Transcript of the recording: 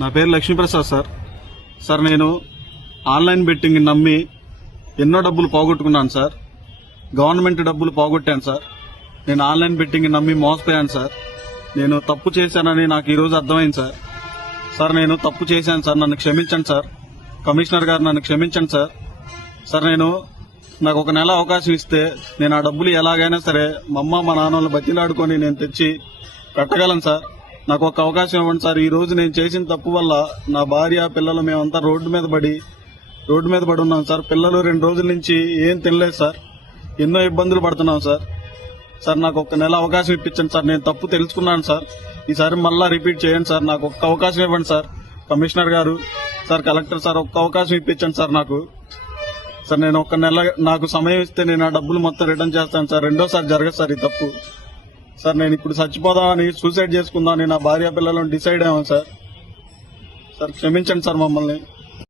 నా పేరు Lakshmi Prasad sir. Sir నేను ఆన్లైన్ బెట్టింగ్ నమ్మి ఎన్నో డబ్బులు పోగొట్టుకున్నాను సార్. గవర్నమెంట్ డబ్బులు పోగొట్టాను సార్. నేను ఆన్లైన్ బెట్టింగ్ నమ్మి మోసపోయాను సార్. నేను తప్పు చేశానని నాకు ఈరోజు అర్థమైంది సార్. సార్ నేను తప్పు చేశాను సార్, నన్ను క్షమించండి సార్. కమిషనర్ గారు నన్ను క్షమించండి సార్. సార్ నాకు ఒక నెల అవకాశం ఇస్తే నేను ఆ డబ్బులు ఎలాగైనా సరే మా అమ్మ మా నాన్నలు బతిలాడుకొని నేను తెచ్చి పెట్టగలను సార్. నాకు ఒక అవకాశం ఇవ్వండి సార్. ఈ రోజు నేను చేసిన తప్పు వల్ల నా భార్య పిల్లలు మేమంతా రోడ్డు మీద పడి ఉన్నాం సార్. పిల్లలు 2 రోజుల నుంచి ఏం తినలేదు సార్. ఎన్నో ఇబ్బందులు పడుతున్నాం సార్. సార్ నాకు ఒక నెల అవకాశం ఇప్పించండి సార్. నేను తప్పు తెలుసుకున్నాను సార్. ఈసారి మళ్ళా రిపీట్ చేయండి సార్. నాకు ఒక్క అవకాశం ఇవ్వండి సార్. కమిషనర్ గారు, సార్ కలెక్టర్ సార్, ఒక్క అవకాశం ఇప్పించండి సార్ నాకు. సార్ నేను ఒక నెల నాకు సమయం ఇస్తే నేను ఆ డబ్బులు మొత్తం రిటర్న్ చేస్తాను సార్. రెండోసారి జరగదు సార్ ఈ తప్పు. సార్ నేను ఇప్పుడు చచ్చిపోదామని, సూసైడ్ చేసుకుందామని నా భార్య పిల్లలను డిసైడ్ అయ్యాను సార్. సార్ క్షమించండి సార్ మమ్మల్ని.